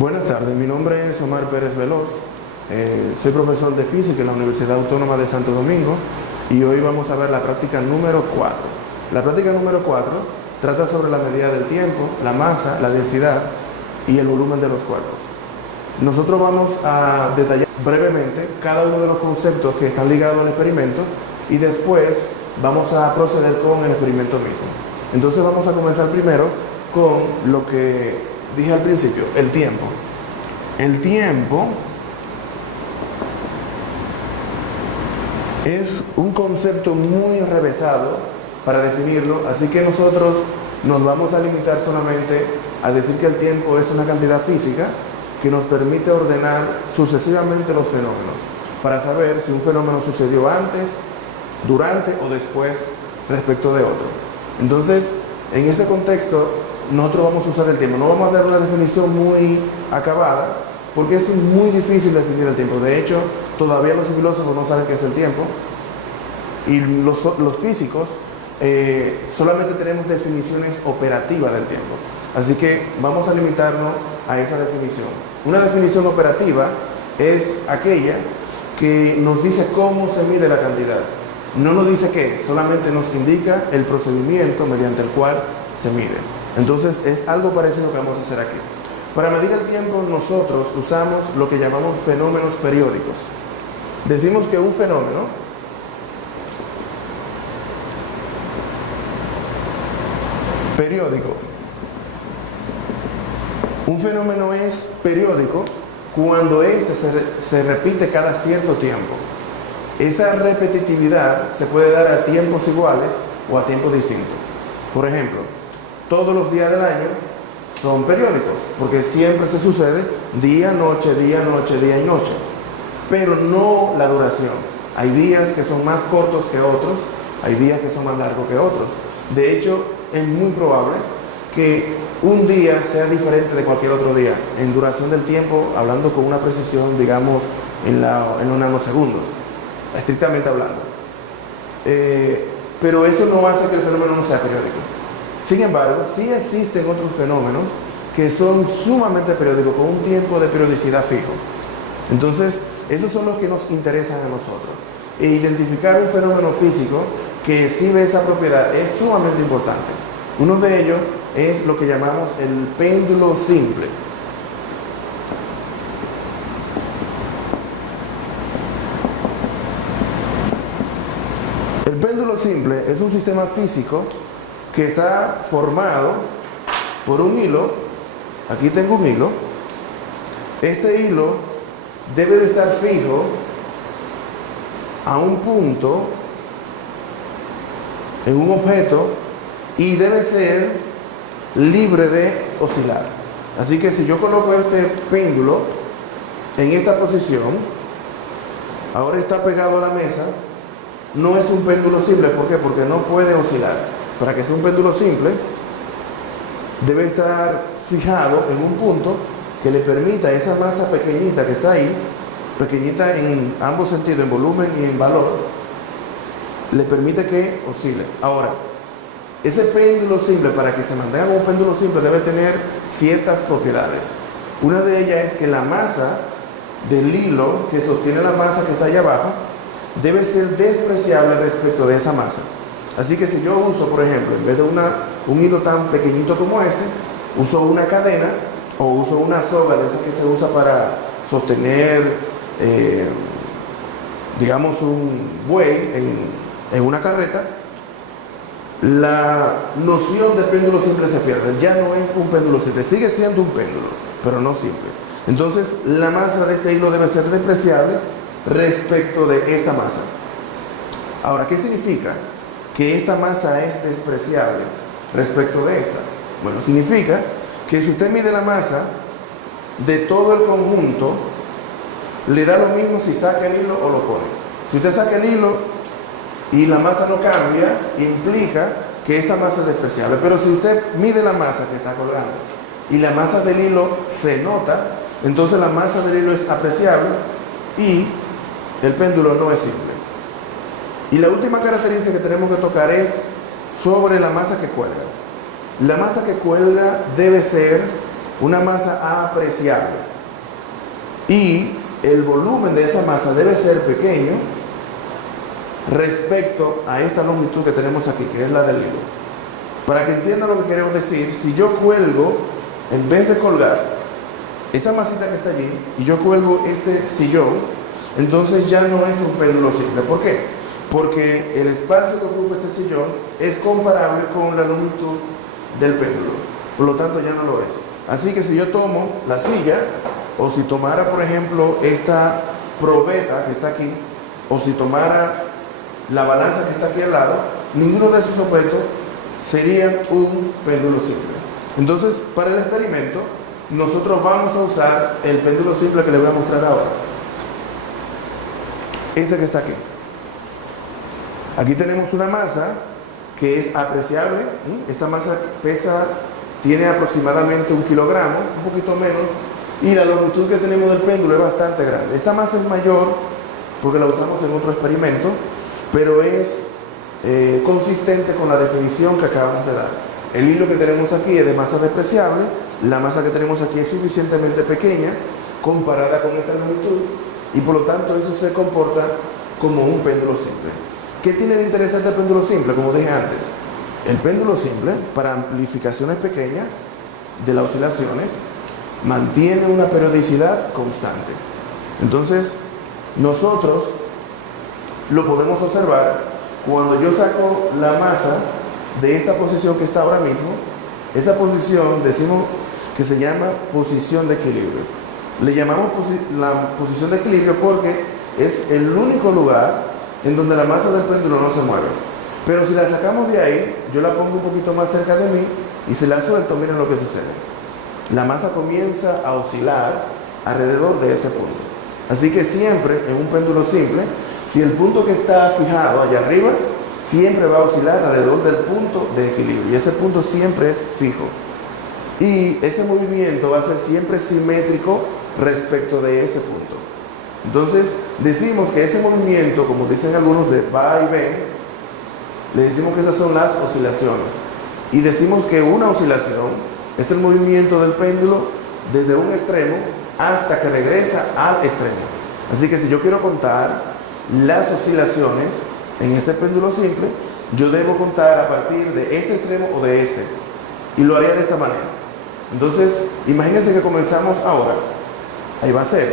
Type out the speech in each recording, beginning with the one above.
Buenas tardes, mi nombre es Omar Pérez Veloz, soy profesor de física en la Universidad Autónoma de Santo Domingo y hoy vamos a ver la práctica número 4. La práctica número 4 trata sobre la medida del tiempo, la masa, la densidad y el volumen de los cuerpos. Nosotros vamos a detallar brevemente cada uno de los conceptos que están ligados al experimento y después vamos a proceder con el experimento mismo. Entonces vamos a comenzar primero con lo que dije al principio, el tiempo. El tiempo es un concepto muy enrevesado para definirlo, así que nosotros nos vamos a limitar solamente a decir que el tiempo es una cantidad física que nos permite ordenar sucesivamente los fenómenos, para saber si un fenómeno sucedió antes, durante o después respecto de otro. Entonces, en ese contexto, nosotros vamos a usar el tiempo. No vamos a dar una definición muy acabada, porque es muy difícil definir el tiempo. De hecho, todavía los filósofos no saben qué es el tiempo, y los físicos solamente tenemos definiciones operativas del tiempo. Así que vamos a limitarnos a esa definición. Una definición operativa es aquella que nos dice cómo se mide la cantidad. No nos dice qué, solamente nos indica el procedimiento mediante el cual se mide. Entonces es algo parecido que vamos a hacer aquí. Para medir el tiempo nosotros usamos lo que llamamos fenómenos periódicos. Decimos que un fenómeno periódico, un fenómeno es periódico cuando éste se repite cada cierto tiempo. Esa repetitividad se puede dar a tiempos iguales o a tiempos distintos. Por ejemplo, todos los días del año son periódicos, porque siempre se sucede día, noche, día, noche, día y noche, pero no la duración. Hay días que son más cortos que otros, hay días que son más largos que otros. De hecho, es muy probable que un día sea diferente de cualquier otro día, en duración del tiempo, hablando con una precisión, digamos, en unos nanosegundos, estrictamente hablando. Pero eso no hace que el fenómeno no sea periódico. Sin embargo, sí existen otros fenómenos que son sumamente periódicos, con un tiempo de periodicidad fijo. Entonces, esos son los que nos interesan a nosotros. E identificar un fenómeno físico que exhibe esa propiedad es sumamente importante. Uno de ellos es lo que llamamos el péndulo simple. El péndulo simple es un sistema físico que está formado por un hilo. Aquí tengo un hilo. Este hilo debe de estar fijo a un punto en un objeto y debe ser libre de oscilar. Así que si yo coloco este péndulo en esta posición, ahora está pegado a la mesa, no es un péndulo simple. ¿Por qué? Porque no puede oscilar. Para que sea un péndulo simple, debe estar fijado en un punto que le permita esa masa pequeñita que está ahí, pequeñita en ambos sentidos, en volumen y en valor, le permite que oscile. Ahora, ese péndulo simple, para que se mantenga como un péndulo simple, debe tener ciertas propiedades. Una de ellas es que la masa del hilo que sostiene la masa que está allá abajo debe ser despreciable respecto de esa masa. Así que si yo uso, por ejemplo, en vez de un hilo tan pequeñito como este, uso una cadena o uso una soga de esa que se usa para sostener, digamos, un buey en una carreta, la noción de péndulo simple se pierde. Ya no es un péndulo simple, sigue siendo un péndulo, pero no simple. Entonces, la masa de este hilo debe ser despreciable respecto de esta masa. Ahora, ¿qué significa que esta masa es despreciable respecto de esta? Bueno, significa que si usted mide la masa de todo el conjunto, le da lo mismo si saca el hilo o lo pone. Si usted saca el hilo y la masa no cambia, implica que esta masa es despreciable. Pero si usted mide la masa que está colgando y la masa del hilo se nota, entonces la masa del hilo es apreciable y el péndulo no es simple. Y la última característica que tenemos que tocar es sobre la masa que cuelga. La masa que cuelga debe ser una masa apreciable. Y el volumen de esa masa debe ser pequeño respecto a esta longitud que tenemos aquí, que es la del hilo. Para que entiendan lo que queremos decir, si yo cuelgo, en vez de colgar esa masita que está allí, y yo cuelgo este sillón, entonces ya no es un péndulo simple. ¿Por qué? Porque el espacio que ocupa este sillón es comparable con la longitud del péndulo. Por lo tanto, ya no lo es. Así que si yo tomo la silla, o si tomara, por ejemplo, esta probeta que está aquí, o si tomara la balanza que está aquí al lado, ninguno de esos objetos sería un péndulo simple. Entonces, para el experimento, nosotros vamos a usar el péndulo simple que les voy a mostrar ahora. Este que está aquí. Aquí tenemos una masa que es apreciable. Esta masa tiene aproximadamente 1 kilogramo, un poquito menos, y la longitud que tenemos del péndulo es bastante grande. Esta masa es mayor porque la usamos en otro experimento, pero es consistente con la definición que acabamos de dar. El hilo que tenemos aquí es de masa despreciable, la masa que tenemos aquí es suficientemente pequeña comparada con esta longitud, y por lo tanto eso se comporta como un péndulo simple. ¿Qué tiene de interesante el péndulo simple? Como dije antes, el péndulo simple, para amplificaciones pequeñas de las oscilaciones, mantiene una periodicidad constante. Entonces, nosotros lo podemos observar cuando yo saco la masa de esta posición que está ahora mismo. Esa posición decimos que se llama posición de equilibrio. Le llamamos la posición de equilibrio porque es el único lugar en donde la masa del péndulo no se mueve. Pero si la sacamos de ahí, yo la pongo un poquito más cerca de mí y si la suelto, miren lo que sucede. La masa comienza a oscilar alrededor de ese punto. Así que siempre en un péndulo simple, si el punto que está fijado allá arriba, siempre va a oscilar alrededor del punto de equilibrio. Y ese punto siempre es fijo. Y ese movimiento va a ser siempre simétrico respecto de ese punto. Entonces, decimos que ese movimiento, como dicen algunos, de va y ven, le decimos que esas son las oscilaciones. Y decimos que una oscilación es el movimiento del péndulo desde un extremo hasta que regresa al extremo. Así que si yo quiero contar las oscilaciones en este péndulo simple, yo debo contar a partir de este extremo o de este. Y lo haría de esta manera. Entonces, imagínense que comenzamos ahora. Ahí va 0.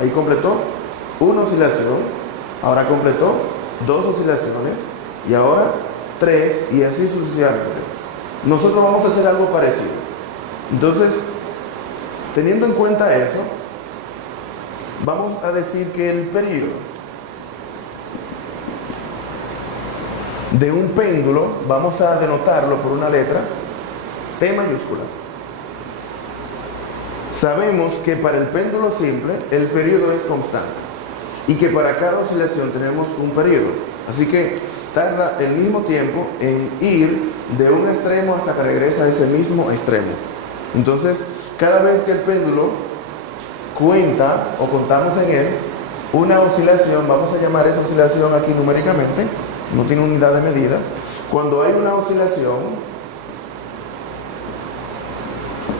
Ahí completó una oscilación. Ahora completó 2 oscilaciones. Y ahora 3. Y así sucesivamente. Nosotros vamos a hacer algo parecido. Entonces, teniendo en cuenta eso, vamos a decir que el periodo de un péndulo, vamos a denotarlo por una letra T mayúscula. Sabemos que para el péndulo simple el periodo es constante y que para cada oscilación tenemos un periodo. Así que tarda el mismo tiempo en ir de un extremo hasta que regresa a ese mismo extremo. Entonces, cada vez que el péndulo cuenta o contamos en él una oscilación, vamos a llamar esa oscilación aquí numéricamente, no tiene unidad de medida. Cuando hay una oscilación,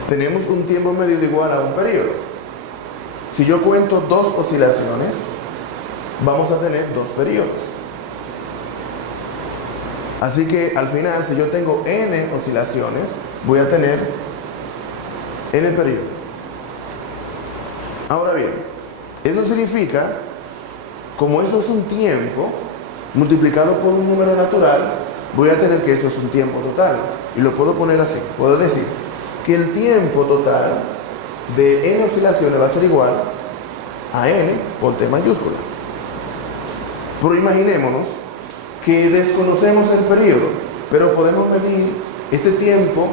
tenemos un tiempo medido igual a un periodo. Si yo cuento 2 oscilaciones, vamos a tener 2 periodos. Así que al final, si yo tengo n oscilaciones, voy a tener n periodos. Ahora bien, eso significa, como eso es un tiempo multiplicado por un número natural, voy a tener que eso es un tiempo total. Y lo puedo poner así. Puedo decir que el tiempo total de n oscilaciones va a ser igual a n por t mayúscula. Pero imaginémonos que desconocemos el periodo, pero podemos medir este tiempo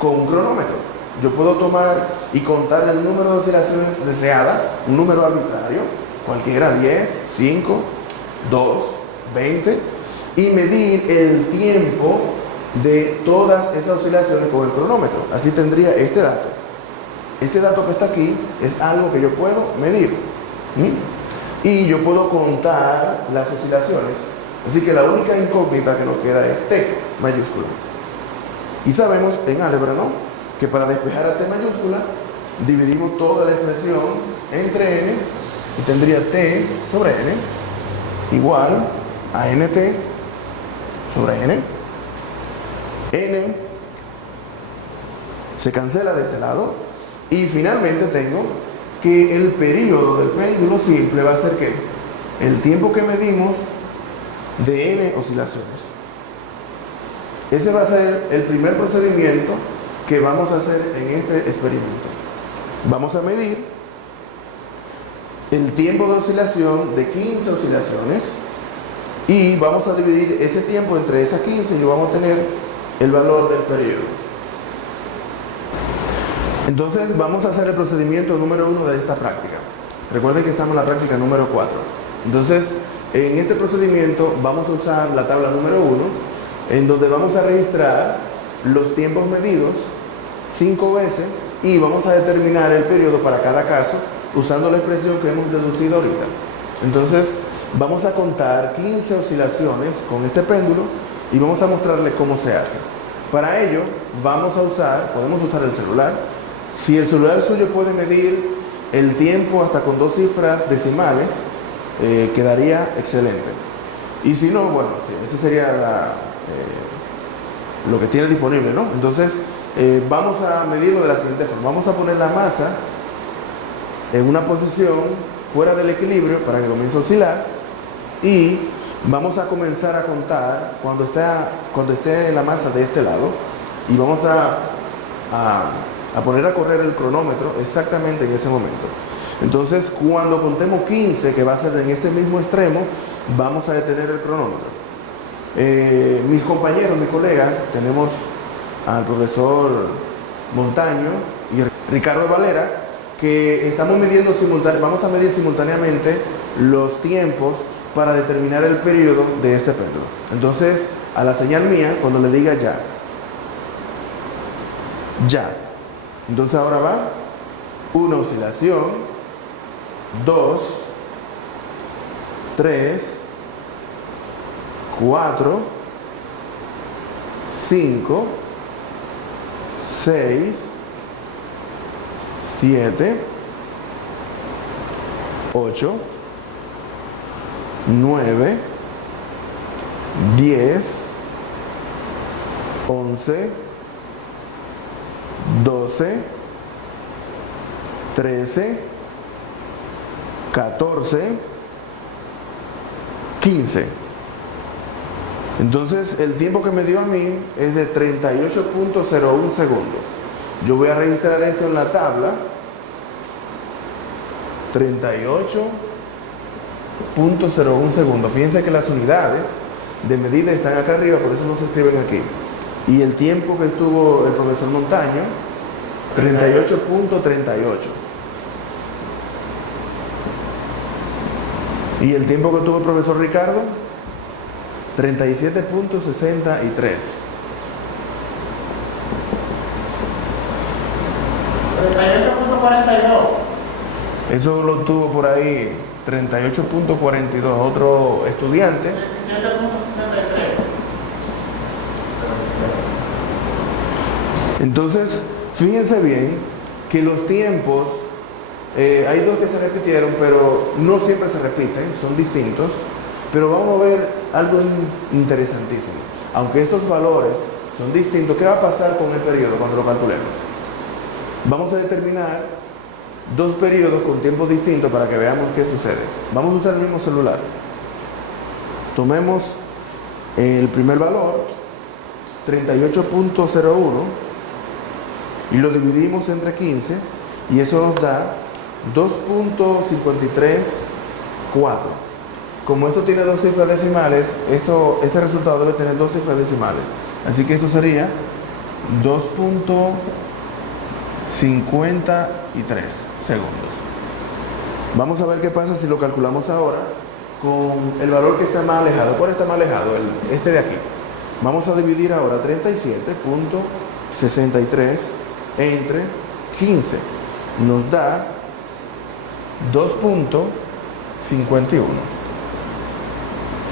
con un cronómetro. Yo puedo tomar y contar el número de oscilaciones deseada, un número arbitrario, cualquiera, 10, 5, 2, 20, y medir el tiempo de todas esas oscilaciones con el cronómetro. Así tendría este dato. Este dato que está aquí es algo que yo puedo medir. Y yo puedo contar las oscilaciones. Así que la única incógnita que nos queda es T mayúscula. Y sabemos en álgebra, ¿no?, que para despejar a t mayúscula, dividimos toda la expresión entre n y tendría t sobre n igual a nt sobre n. N se cancela de este lado y finalmente tengo que el periodo del péndulo simple va a ser ¿qué? El tiempo que medimos de n oscilaciones. Ese va a ser el primer procedimiento que vamos a hacer en este experimento. Vamos a medir el tiempo de oscilación de 15 oscilaciones y vamos a dividir ese tiempo entre esas 15 y vamos a tener el valor del periodo. Entonces vamos a hacer el procedimiento número 1 de esta práctica. Recuerden que estamos en la práctica número 4. Entonces, en este procedimiento vamos a usar la tabla número 1, en donde vamos a registrar los tiempos medidos 5 veces y vamos a determinar el periodo para cada caso usando la expresión que hemos deducido ahorita. Entonces, vamos a contar 15 oscilaciones con este péndulo y vamos a mostrarles cómo se hace. Para ello, podemos usar el celular. Si el celular suyo puede medir el tiempo hasta con 2 cifras decimales, quedaría excelente. Y si no, bueno, sí, ese sería lo que tiene disponible, ¿no? Entonces, vamos a medirlo de la siguiente forma. Vamos a poner la masa en una posición fuera del equilibrio para que comience a oscilar y vamos a comenzar a contar cuando esté la masa de este lado y vamos a poner a correr el cronómetro exactamente en ese momento. Entonces, cuando contemos 15, que va a ser en este mismo extremo, vamos a detener el cronómetro. Mis compañeros, mis colegas, tenemos al profesor Montaño y Ricardo Valera, que estamos midiendo vamos a medir simultáneamente los tiempos para determinar el periodo de este péndulo. Entonces, a la señal mía, cuando le diga ya. Entonces ahora va una oscilación, 2, 3, 4, 5, 6, 7, 8, 9, 10, 11, 12, 13, 14, 15. Entonces el tiempo que me dio a mí es de 38.01 segundos. Yo voy a registrar esto en la tabla. 38.01 segundos. Fíjense que las unidades de medida están acá arriba, por eso no se escriben aquí. Y el tiempo que estuvo el profesor Montaño, 38.38. Y el tiempo que tuvo el profesor Ricardo, 37.63. 38.42. Eso lo tuvo por ahí 38.42 otro estudiante. 37.63. Entonces, fíjense bien que los tiempos, hay dos que se repitieron, pero no siempre se repiten, son distintos. Pero vamos a ver algo interesantísimo. Aunque estos valores son distintos, ¿qué va a pasar con el periodo cuando lo calculemos? Vamos a determinar dos periodos con tiempos distintos para que veamos qué sucede. Vamos a usar el mismo celular. Tomemos el primer valor, 38.01, y lo dividimos entre 15, y eso nos da 2.534. Como esto tiene 2 cifras decimales, este resultado debe tener 2 cifras decimales. Así que esto sería 2.53 segundos. Vamos a ver qué pasa si lo calculamos ahora con el valor que está más alejado. ¿Cuál está más alejado? Este de aquí. Vamos a dividir ahora 37.63 entre 15. Nos da 2.51.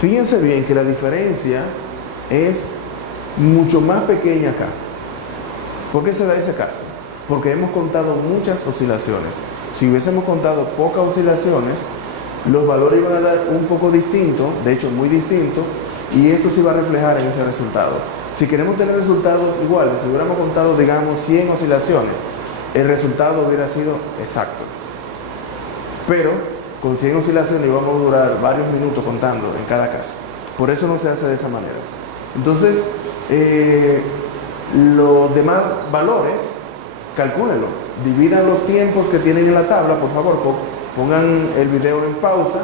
Fíjense bien que la diferencia es mucho más pequeña acá. ¿Por qué se da ese caso? Porque hemos contado muchas oscilaciones. Si hubiésemos contado pocas oscilaciones, los valores iban a dar un poco distinto, de hecho muy distinto, y esto se iba a reflejar en ese resultado. Si queremos tener resultados iguales, si hubiéramos contado, digamos, 100 oscilaciones, el resultado hubiera sido exacto. Pero con 100 oscilaciones íbamos a durar varios minutos contando en cada caso. Por eso no se hace de esa manera. Entonces, los demás valores, calcúlenlo, dividan los tiempos que tienen en la tabla, por favor, pongan el video en pausa,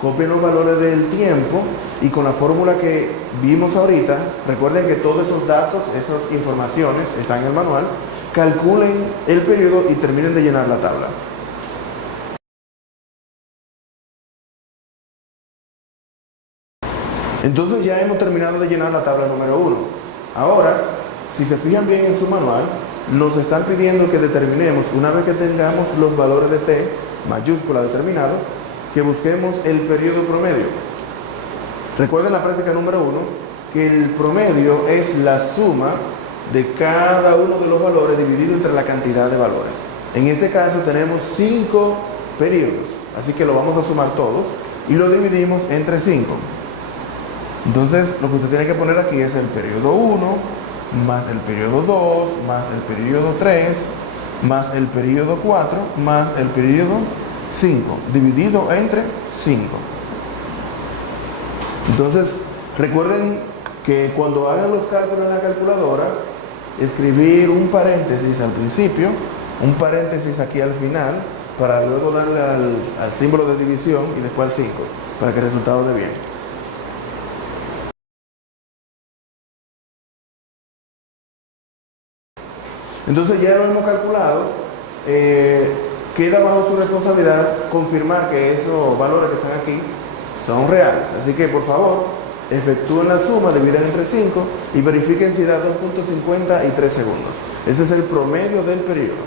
copien los valores del tiempo y con la fórmula que vimos ahorita, recuerden que todos esos datos, esas informaciones están en el manual, calculen el periodo y terminen de llenar la tabla. Entonces ya hemos terminado de llenar la tabla número 1. Ahora, si se fijan bien en su manual, nos están pidiendo que determinemos, una vez que tengamos los valores de t mayúscula determinados, que busquemos el periodo promedio. Recuerden la práctica número 1 que el promedio es la suma de cada uno de los valores dividido entre la cantidad de valores. En este caso tenemos 5 periodos, así que lo vamos a sumar todos y lo dividimos entre 5. Entonces lo que usted tiene que poner aquí es el periodo 1 más el periodo 2 más el periodo 3 más el periodo 4 más el periodo 5 dividido entre 5. Entonces recuerden que cuando hagan los cálculos en la calculadora, escribir un paréntesis al principio, un paréntesis aquí al final, para luego darle al símbolo de división y después al 5, para que el resultado dé bien. Entonces ya lo hemos calculado, queda bajo su responsabilidad confirmar que esos valores que están aquí son reales. Así que por favor, efectúen la suma, dividen entre 5 y verifiquen si da 2.50 y 3 segundos. Ese es el promedio del periodo.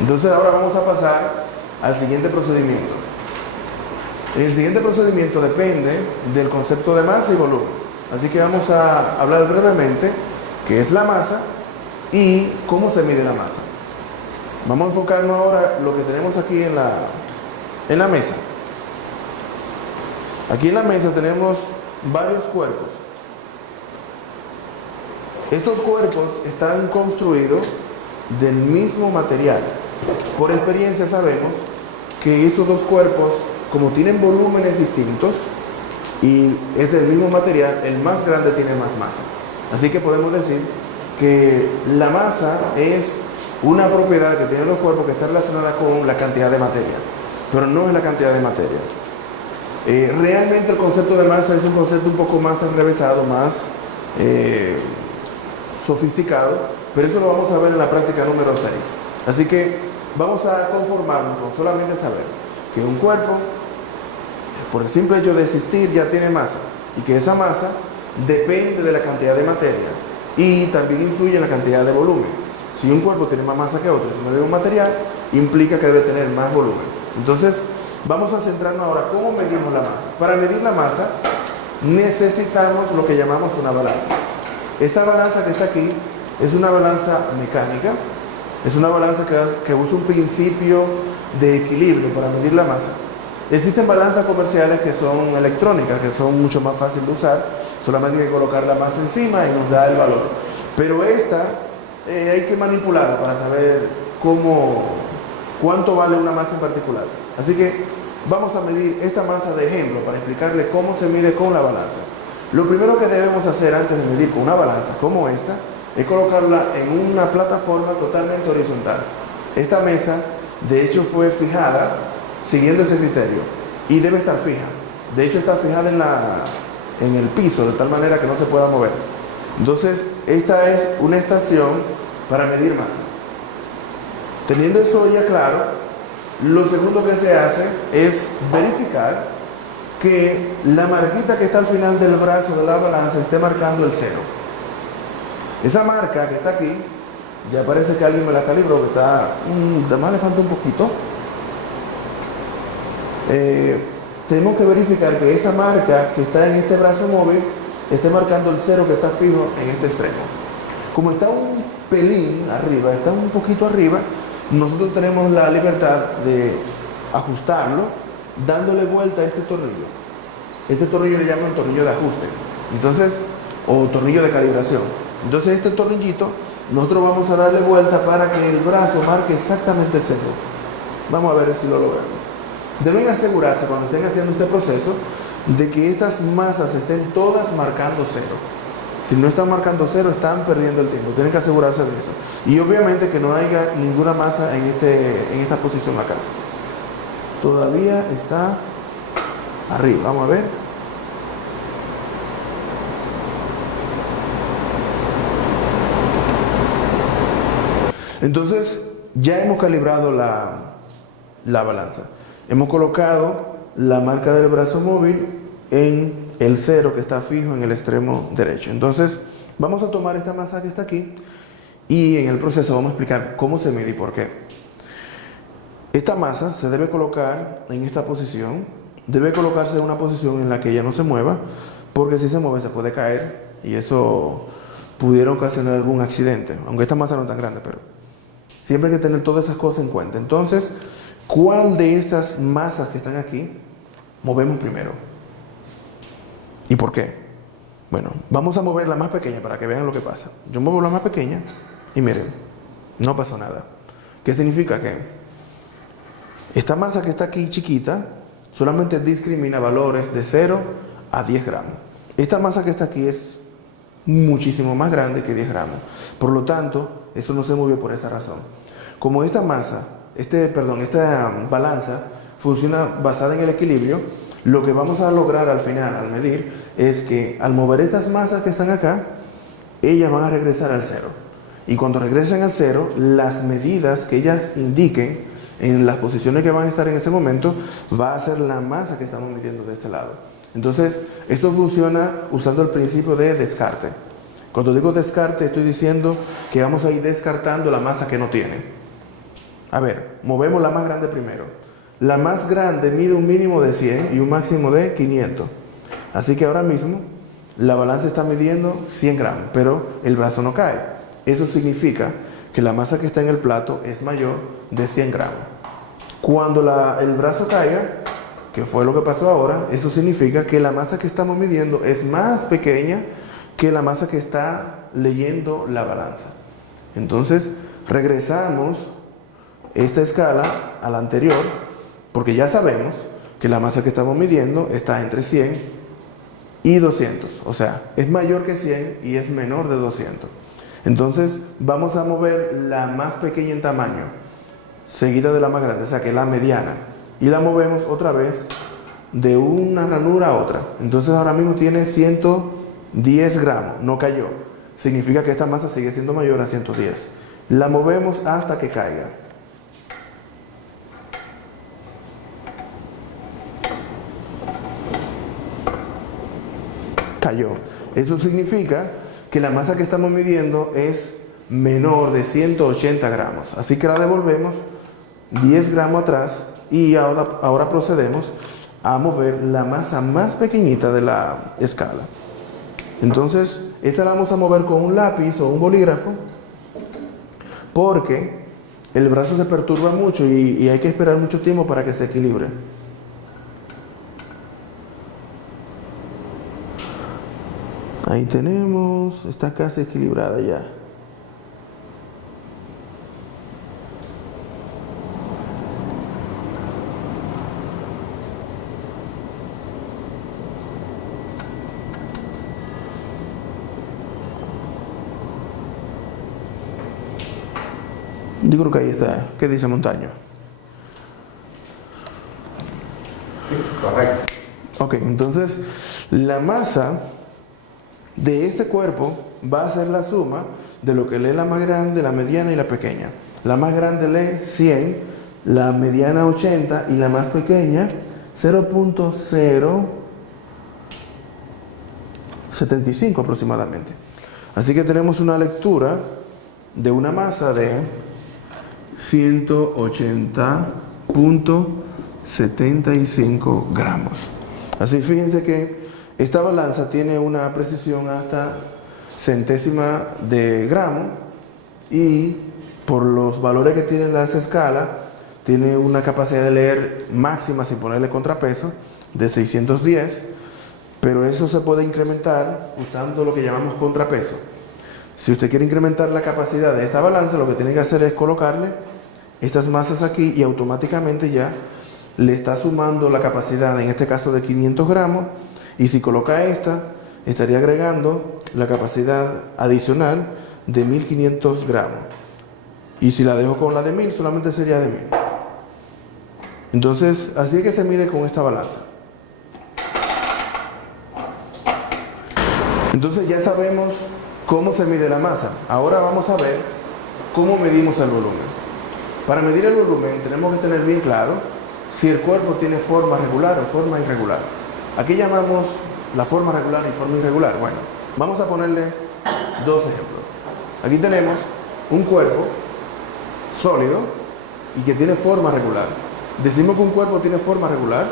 Entonces ahora vamos a pasar al siguiente procedimiento. El siguiente procedimiento depende del concepto de masa y volumen. Así que vamos a hablar brevemente qué es la masa y cómo se mide la masa. Vamos a enfocarnos ahora en lo que tenemos aquí en la mesa. Aquí en la mesa tenemos varios cuerpos. Estos cuerpos están construidos del mismo material. Por experiencia sabemos que estos dos cuerpos, como tienen volúmenes distintos y es del mismo material, el más grande tiene más masa. Así que podemos decir que la masa es una propiedad que tienen los cuerpos que está relacionada con la cantidad de materia, pero no es la cantidad de materia. Realmente el concepto de masa es un concepto un poco más enrevesado, más sofisticado, pero eso lo vamos a ver en la práctica número 6. Así que vamos a conformarnos con solamente saber que un cuerpo, por el simple hecho de existir, ya tiene masa, y que esa masa depende de la cantidad de materia y también influye en la cantidad de volumen. Si un cuerpo tiene más masa que otro, si no es un material, implica que debe tener más volumen. Entonces, vamos a centrarnos ahora cómo medimos la masa. Para medir la masa, necesitamos lo que llamamos una balanza. Esta balanza que está aquí es una balanza mecánica, es una balanza que usa un principio de equilibrio para medir la masa. Existen balanzas comerciales que son electrónicas, que son mucho más fáciles de usar, solamente hay que colocar la masa encima y nos da el valor. Pero esta hay que manipularla para saber cuánto vale una masa en particular. Así que vamos a medir esta masa de ejemplo para explicarle cómo se mide con la balanza. Lo primero que debemos hacer antes de medir con una balanza como esta es colocarla en una plataforma totalmente horizontal. Esta mesa de hecho fue fijada siguiendo ese criterio y debe estar fija. De hecho está fijada en el piso de tal manera que no se pueda mover. Entonces esta es una estación para medir masa. Teniendo eso ya claro, lo segundo que se hace es verificar que la marquita que está al final del brazo de la balanza esté marcando el 0. Esa marca que está aquí, ya parece que alguien me la calibró, que está, además le falta un poquito. Tenemos que verificar que esa marca que está en este brazo móvil esté marcando el 0 que está fijo en este extremo. Como está un pelín arriba, está un poquito arriba, nosotros tenemos la libertad de ajustarlo dándole vuelta a este tornillo. Este tornillo le llaman tornillo de ajuste, entonces, o tornillo de calibración. Entonces este tornillito nosotros vamos a darle vuelta para que el brazo marque exactamente cero. Vamos a ver si lo logramos. Deben asegurarse cuando estén haciendo este proceso de que estas masas estén todas marcando cero. Si no están marcando cero, están perdiendo el tiempo. Tienen que asegurarse de eso. Y obviamente que no haya ninguna masa en esta posición acá. Todavía está arriba. Vamos a ver. Entonces, ya hemos calibrado la balanza. Hemos colocado la marca del brazo móvil en el cero que está fijo en el extremo derecho. Entonces, vamos a tomar esta masa que está aquí y en el proceso vamos a explicar cómo se mide y por qué. Esta masa se debe colocar en esta posición. Debe colocarse en una posición en la que ella no se mueva, porque si se mueve se puede caer y eso pudiera ocasionar algún accidente, aunque esta masa no es tan grande, pero siempre hay que tener todas esas cosas en cuenta. Entonces, ¿cuál de estas masas que están aquí movemos primero? ¿Y por qué? Bueno, vamos a mover la más pequeña para que vean lo que pasa. Yo muevo la más pequeña y miren, no pasó nada. ¿Qué significa? Que esta masa que está aquí chiquita solamente discrimina valores de 0 a 10 gramos. Esta masa que está aquí es muchísimo más grande que 10 gramos. Por lo tanto, eso no se movió por esa razón. Como esta masa, esta balanza funciona basada en el equilibrio, lo que vamos a lograr al final, al medir, es que al mover estas masas que están acá, ellas van a regresar al cero. Y cuando regresen al cero, las medidas que ellas indiquen en las posiciones que van a estar en ese momento, va a ser la masa que estamos midiendo de este lado. Entonces, esto funciona usando el principio de descarte. Cuando digo descarte, estoy diciendo que vamos a ir descartando la masa que no tiene. A ver, movemos la más grande primero. La más grande mide un mínimo de 100 y un máximo de 500. Así que ahora mismo la balanza está midiendo 100 gramos, pero el brazo no cae. Eso significa que la masa que está en el plato es mayor de 100 gramos. Cuando el brazo caiga, que fue lo que pasó ahora, eso significa que la masa que estamos midiendo es más pequeña que la masa que está leyendo la balanza. Entonces, regresamos esta escala a la anterior, porque ya sabemos que la masa que estamos midiendo está entre 100 y 200. O sea, es mayor que 100 y es menor de 200. Entonces, vamos a mover la más pequeña en tamaño, seguida de la más grande, o sea, que es la mediana. Y la movemos otra vez de una ranura a otra. Entonces, ahora mismo tiene 110 gramos, no cayó. Significa que esta masa sigue siendo mayor a 110. La movemos hasta que caiga. Cayó. Eso significa que la masa que estamos midiendo es menor de 180 gramos. Así que la devolvemos 10 gramos atrás y ahora procedemos a mover la masa más pequeñita de la escala. Entonces, esta la vamos a mover con un lápiz o un bolígrafo porque el brazo se perturba mucho y hay que esperar mucho tiempo para que se equilibre. Ahí tenemos, está casi equilibrada ya. Yo creo que ahí está. ¿Qué dice Montaño? Sí, correcto. Ok, entonces la masa de este cuerpo va a ser la suma de lo que lee la más grande, la mediana y la pequeña. La más grande lee 100, la mediana 80 y la más pequeña 0.075 aproximadamente. Así que tenemos una lectura de una masa de 180.75 gramos. Así, fíjense que esta balanza tiene una precisión hasta centésima de gramo, y por los valores que tienen las escalas, tiene una capacidad de leer máxima sin ponerle contrapeso de 610, pero eso se puede incrementar usando lo que llamamos contrapeso. Si usted quiere incrementar la capacidad de esta balanza, lo que tiene que hacer es colocarle estas masas aquí y automáticamente ya le está sumando la capacidad, en este caso de 500 gramos, y si coloca esta, estaría agregando la capacidad adicional de 1500 gramos. Y si la dejo con la de 1000, solamente sería de 1000. Entonces, así es que se mide con esta balanza. Entonces ya sabemos cómo se mide la masa. Ahora vamos a ver cómo medimos el volumen. Para medir el volumen tenemos que tener bien claro si el cuerpo tiene forma regular o forma irregular. Aquí llamamos la forma regular y forma irregular. Bueno, vamos a ponerles dos ejemplos. Aquí tenemos un cuerpo sólido y que tiene forma regular. Decimos que un cuerpo tiene forma regular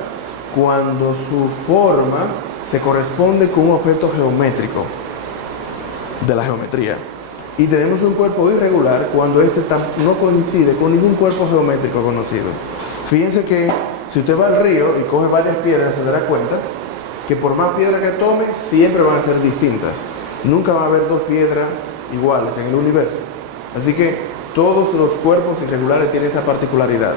cuando su forma se corresponde con un objeto geométrico de la geometría. Y tenemos un cuerpo irregular cuando este no coincide con ningún cuerpo geométrico conocido. Fíjense que si usted va al río y coge varias piedras, se dará cuenta que por más piedras que tome, siempre van a ser distintas. Nunca va a haber dos piedras iguales en el universo. Así que todos los cuerpos irregulares tienen esa particularidad,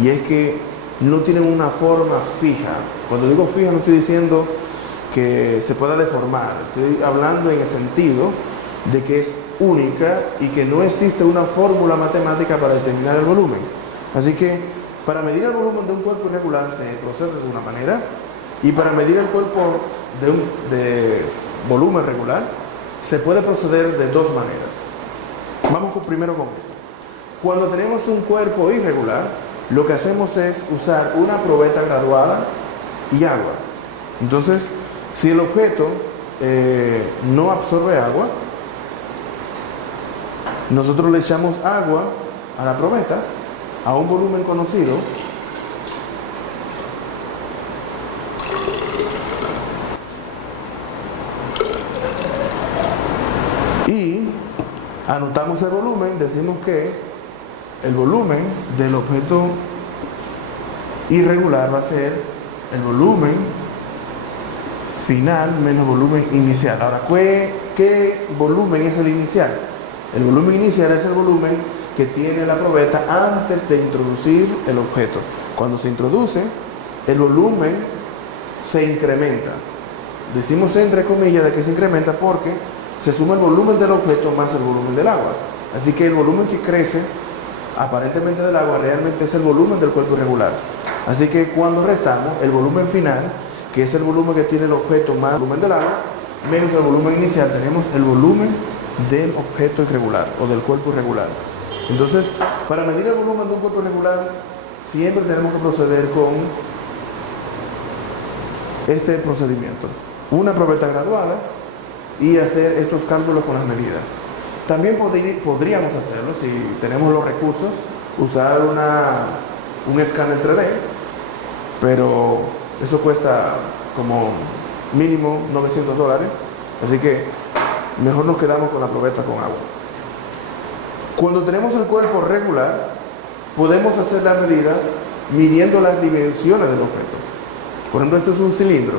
y es que no tienen una forma fija. Cuando digo fija, no estoy diciendo que se pueda deformar, estoy hablando en el sentido de que es única y que no existe una fórmula matemática para determinar el volumen. Así que para medir el volumen de un cuerpo irregular se procede de una manera, y para medir el cuerpo de volumen regular se puede proceder de dos maneras. Vamos primero con esto. Cuando tenemos un cuerpo irregular, lo que hacemos es usar una probeta graduada y agua. Entonces, si el objeto no absorbe agua, nosotros le echamos agua a la probeta a un volumen conocido, y anotamos el volumen. Decimos que el volumen del objeto irregular va a ser el volumen final menos volumen inicial. Ahora, ¿qué volumen es el inicial? El volumen inicial es el volumen que tiene la probeta antes de introducir el objeto. Cuando se introduce, el volumen se incrementa. Decimos entre comillas de que se incrementa porque se suma el volumen del objeto más el volumen del agua. Así que el volumen que crece aparentemente del agua realmente es el volumen del cuerpo irregular. Así que cuando restamos el volumen final, que es el volumen que tiene el objeto más el volumen del agua, menos el volumen inicial, tenemos el volumen del objeto irregular o del cuerpo irregular. Entonces, para medir el volumen de un cuerpo irregular, siempre tenemos que proceder con este procedimiento: una probeta graduada y hacer estos cálculos con las medidas. También podríamos hacerlo, si tenemos los recursos, usar un escáner 3D, pero eso cuesta como mínimo $900, así que mejor nos quedamos con la probeta con agua. Cuando tenemos el cuerpo regular, podemos hacer la medida midiendo las dimensiones del objeto. Por ejemplo, esto es un cilindro.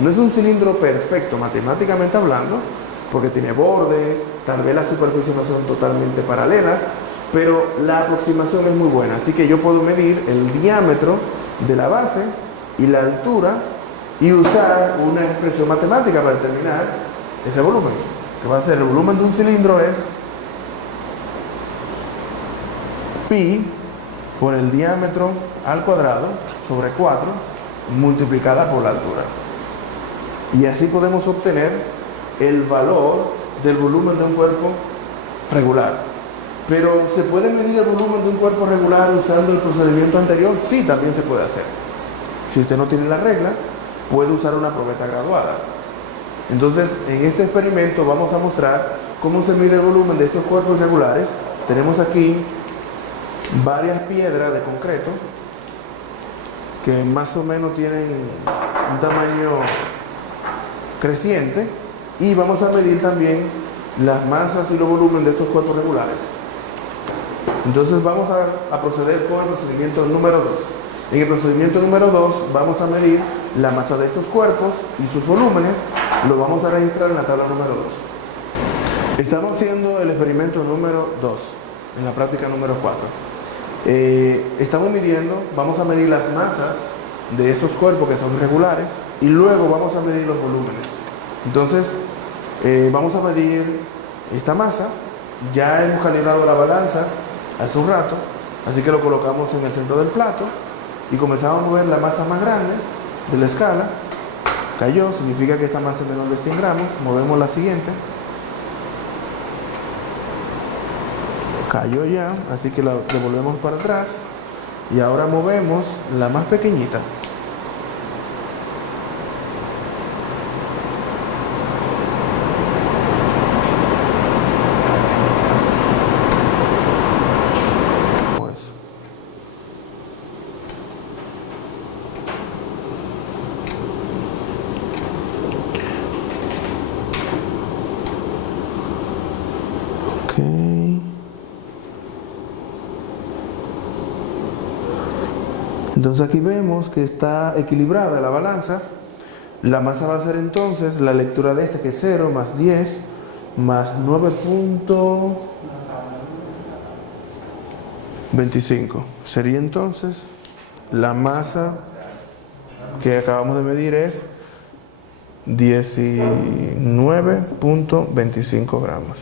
No es un cilindro perfecto matemáticamente hablando, porque tiene borde, tal vez las superficies no son totalmente paralelas, pero la aproximación es muy buena. Así que yo puedo medir el diámetro de la base y la altura y usar una expresión matemática para determinar ese volumen, que va a ser el volumen de un cilindro es pi por el diámetro al cuadrado sobre 4 multiplicada por la altura. Y así podemos obtener el valor del volumen de un cuerpo regular. Pero ¿se puede medir el volumen de un cuerpo regular usando el procedimiento anterior? Sí, también se puede hacer. Si usted no tiene la regla, puede usar una probeta graduada. Entonces, en este experimento vamos a mostrar cómo se mide el volumen de estos cuerpos irregulares. Tenemos aquí varias piedras de concreto que más o menos tienen un tamaño creciente, y vamos a medir también las masas y los volúmenes de estos cuerpos regulares. Entonces vamos a proceder con el procedimiento número 2. En el procedimiento número 2 vamos a medir la masa de estos cuerpos y sus volúmenes. Lo vamos a registrar en la tabla número 2. Estamos haciendo el experimento número 2, en la práctica número 4. Estamos midiendo, vamos a medir las masas de estos cuerpos que son regulares y luego vamos a medir los volúmenes. Entonces, vamos a medir esta masa. Ya hemos calibrado la balanza hace un rato, así que lo colocamos en el centro del plato y comenzamos a mover la masa más grande de la escala. Cayó, significa que esta masa es menor de 100 gramos. Movemos la siguiente. Cayó ya, así que la devolvemos para atrás. Y ahora movemos la más pequeñita. Como eso. Ok. Entonces aquí vemos que está equilibrada la balanza. La masa va a ser entonces la lectura de esta, que es 0 más 10 más 9.25. Sería entonces la masa que acabamos de medir es 19.25 gramos.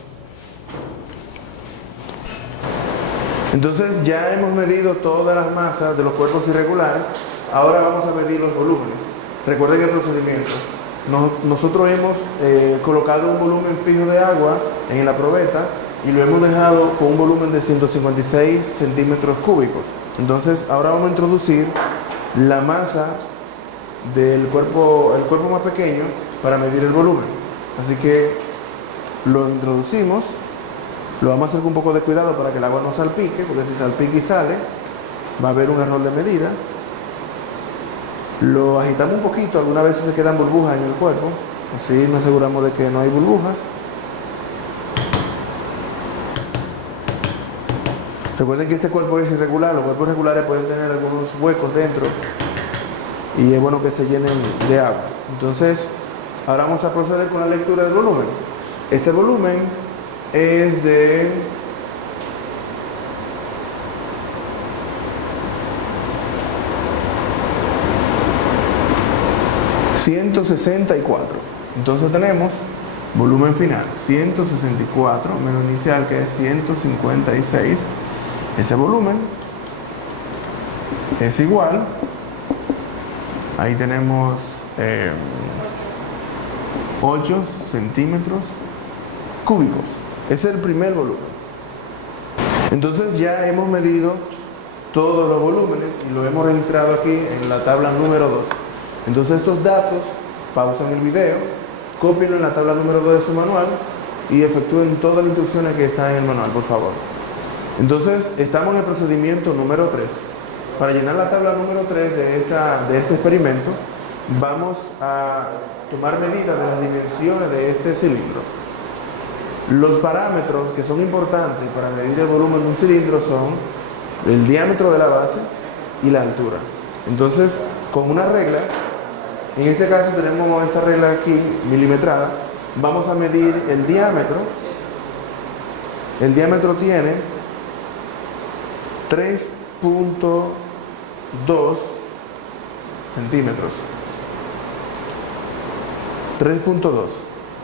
Entonces ya hemos medido todas las masas de los cuerpos irregulares. Ahora vamos a medir los volúmenes. Recuerden el procedimiento. Nosotros hemos colocado un volumen fijo de agua en la probeta y lo hemos dejado con un volumen de 156 centímetros cúbicos. Entonces ahora vamos a introducir la masa del cuerpo, el cuerpo más pequeño, para medir el volumen. Así que lo introducimos. Lo vamos a hacer con un poco de cuidado para que el agua no salpique, porque si salpica y sale, va a haber un error de medida. Lo agitamos un poquito, algunas veces se quedan burbujas en el cuerpo, así nos aseguramos de que no hay burbujas. Recuerden que este cuerpo es irregular, los cuerpos regulares pueden tener algunos huecos dentro y es bueno que se llenen de agua. Entonces, ahora vamos a proceder con la lectura del volumen. Este volumen es de 164. Entonces tenemos volumen final 164 menos inicial, que es 156. Ese volumen es igual, ahí tenemos 8 centímetros cúbicos. Ese es el primer volumen. Entonces ya hemos medido todos los volúmenes y lo hemos registrado aquí en la tabla número 2. Entonces estos datos, pausen el video, cópienlo en la tabla número 2 de su manual y efectúen todas las instrucciones que están en el manual, por favor. Entonces estamos en el procedimiento número 3. Para llenar la tabla número 3 de este experimento, vamos a tomar medidas de las dimensiones de este cilindro. Los parámetros que son importantes para medir el volumen de un cilindro son el diámetro de la base y la altura. Entonces, con una regla, en este caso tenemos esta regla aquí, milimetrada, vamos a medir el diámetro. El diámetro tiene 3.2 centímetros. 3.2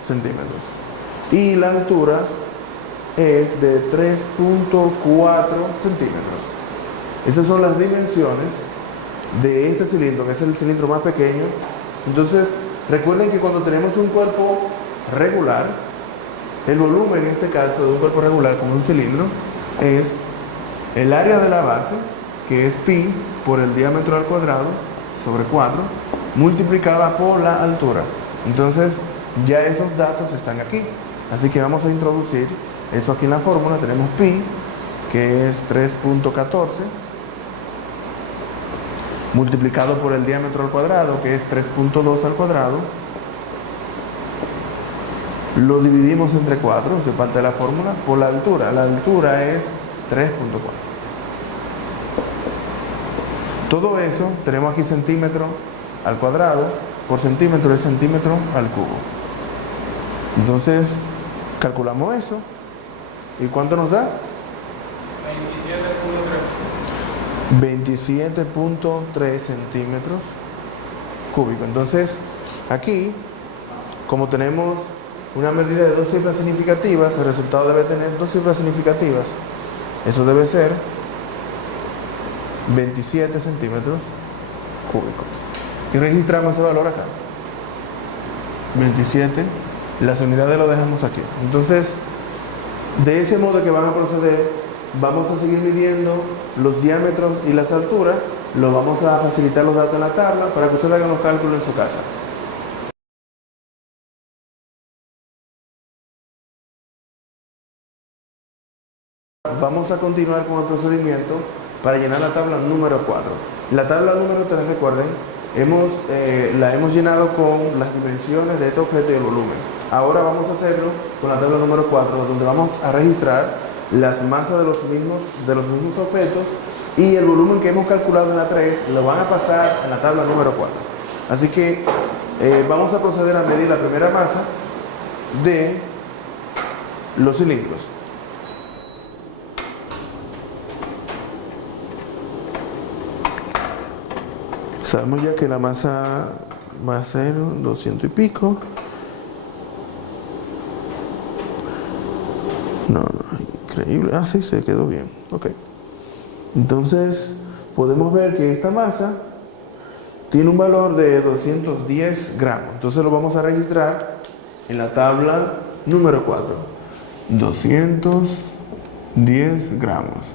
centímetros. Y la altura es de 3.4 centímetros. Esas son las dimensiones de este cilindro, que es el cilindro más pequeño. Entonces, recuerden que cuando tenemos un cuerpo regular, el volumen en este caso de un cuerpo regular como un cilindro es el área de la base, que es pi por el diámetro al cuadrado sobre 4, multiplicada por la altura. Entonces, ya esos datos están aquí. Así que vamos a introducir eso aquí en la fórmula. Tenemos pi, que es 3.14, multiplicado por el diámetro al cuadrado, que es 3.2 al cuadrado, lo dividimos entre 4, es parte de la fórmula, por la altura. La altura es 3.4. Todo eso, tenemos aquí centímetro al cuadrado, por centímetro es centímetro al cubo. Entonces, calculamos eso. ¿Y cuánto nos da? 27.3 centímetros cúbicos. Entonces, aquí, como tenemos una medida de 2 cifras significativas, el resultado debe tener 2 cifras significativas. Eso debe ser 27 centímetros cúbicos. Y registramos ese valor acá. 27. Las unidades lo dejamos aquí. Entonces, de ese modo que van a proceder, vamos a seguir midiendo los diámetros y las alturas. Lo vamos a facilitar los datos en la tabla para que ustedes hagan los cálculos en su casa. Vamos a continuar con el procedimiento para llenar la tabla número 4. La tabla número 3, recuerden, la hemos llenado con las dimensiones de este objeto y el volumen. Ahora vamos a hacerlo con la tabla número 4, donde vamos a registrar las masas de los mismos objetos y el volumen que hemos calculado en la 3 lo van a pasar en la tabla número 4. Así que vamos a proceder a medir la primera masa de los cilindros. Sabemos ya que la masa va a ser 200 y pico. No, increíble. Ah, sí, se quedó bien. Ok. Entonces, podemos ver que esta masa tiene un valor de 210 gramos. Entonces lo vamos a registrar en la tabla número 4. 210 gramos.